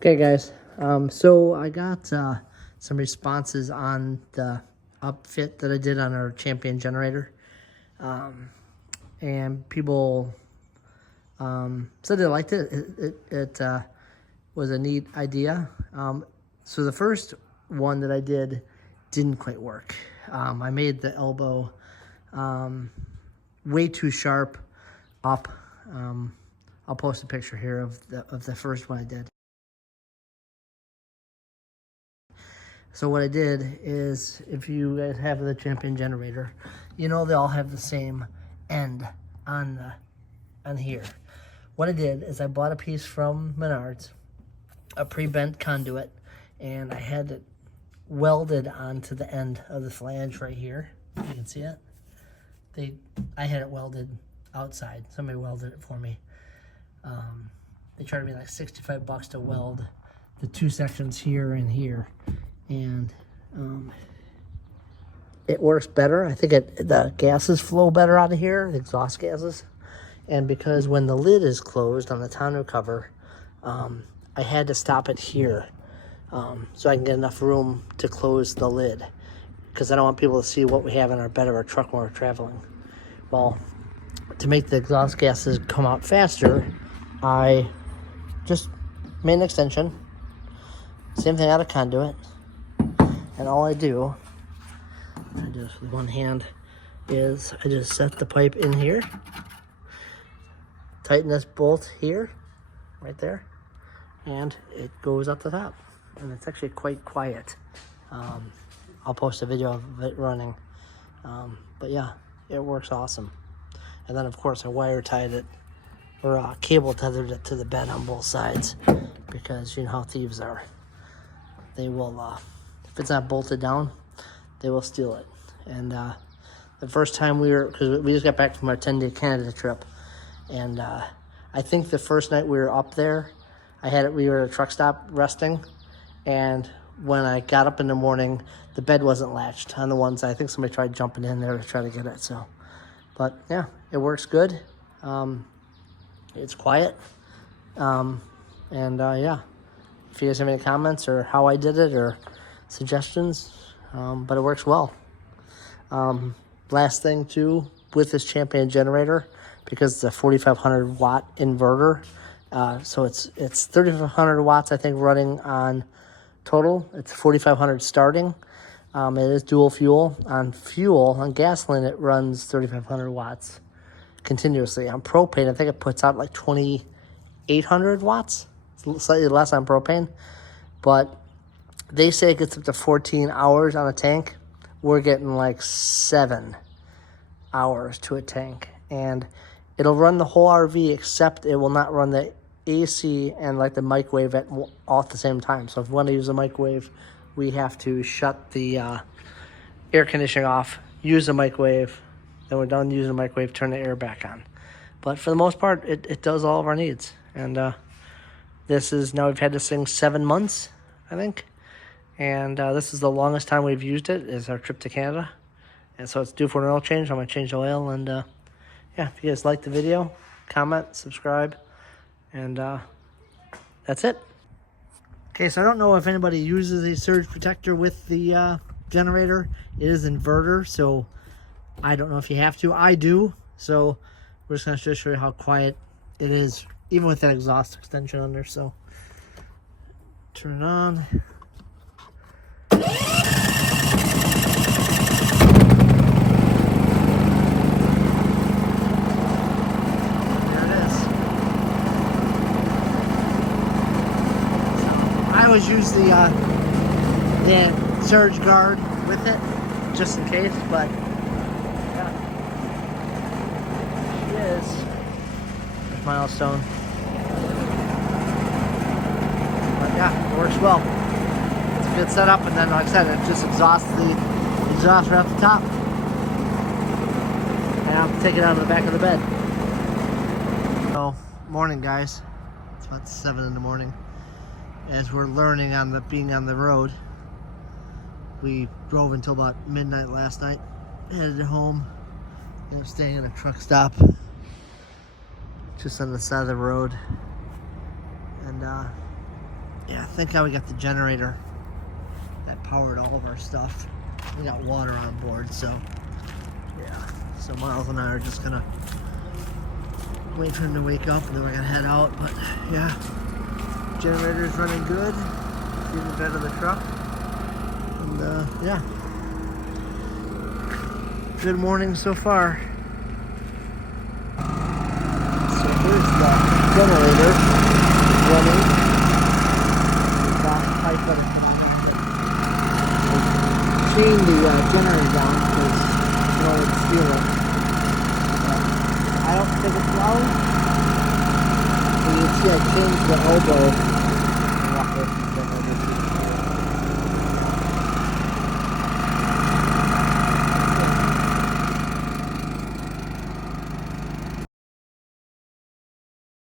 Okay, guys. So I got some responses on the upfit that I did on our Champion generator, and people said they liked it. It was a neat idea. So the first one that I did didn't quite work. I made the elbow way too sharp up. I'll post a picture here of the first one I did. So what I did is, if you guys have the Champion generator, you know they all have the same end on here. What I did is I bought a piece from Menards, a pre-bent conduit, and I had it welded onto the end of the flange right here. You can see it. I had it welded outside. Somebody welded it for me. They charged me like $65 to weld the two sections here and here. And it works better. I think the gases flow better out of here, the exhaust gases. And because when the lid is closed on the tonneau cover, I had to stop it here so I can get enough room to close the lid, because I don't want people to see what we have in our bed of our truck when we're traveling. Well, to make the exhaust gases come out faster, I just made an extension. Same thing out of conduit. And all I do this with one hand, is I just set the pipe in here, tighten this bolt here, right there, and it goes up the top. And it's actually quite quiet. I'll post a video of it running. But yeah, it works awesome. And then of course I wire tied it, or cable tethered it to the bed on both sides, because you know how thieves are. They will, if it's not bolted down, they will steal it. And the first time because we just got back from our 10-day Canada trip, and I think the first night we were up there, we were at a truck stop resting, and when I got up in the morning, the bed wasn't latched on the one side. I think somebody tried jumping in there to try to get it. So, but yeah, it works good. It's quiet, and yeah. If you guys have any comments or how I did it or suggestions, but it works well. Last thing too, with this Champion generator, because it's a 4,500 watt inverter, so it's 3,500 watts I think running on total. It's 4,500 starting. It is dual fuel. On gasoline it runs 3,500 watts continuously. On propane I think it puts out like 2,800 watts. Slightly less on propane, but they say it gets up to 14 hours on a tank. We're getting like 7 hours to a tank, and it'll run the whole RV, except it will not run the AC and like the microwave all at the same time. So if we want to use the microwave, we have to shut the air conditioning off, use the microwave, then we're done using the microwave, turn the air back on. But for the most part, it does all of our needs. And we've had this thing 7 months, I think. And this is the longest time we've used it, is our trip to Canada. And so it's due for an oil change. I'm going to change the oil. And yeah, if you guys like the video, comment, subscribe. And that's it. Okay, so I don't know if anybody uses a surge protector with the generator. It is inverter, so I don't know if you have to. I do. So we're just going to show you how quiet it is, even with that exhaust extension under. So turn it on. There it is. So I always use the surge guard with it, just in case, but yeah. She is. Milestone. But yeah, it works well. It's a good setup, and then like I said, it just exhausts the exhaust right off the top. And I'll take it out of the back of the bed. So, morning guys. It's about 7 in the morning. As we're learning being on the road. We drove until about midnight last night. Headed home. Ended up staying at a truck stop just on the side of the road, and Yeah, thank God we got the generator that powered all of our stuff. We got water on board, so yeah. So Miles and I are just gonna wait for him to wake up, and then we're gonna head out. But yeah, generator's running good. See the bed of the truck, and yeah, good morning so far. So here's the generator running. The back pipe that chained the generator down because you know it's steal it. I don't think it's loud. So you can see I changed the elbow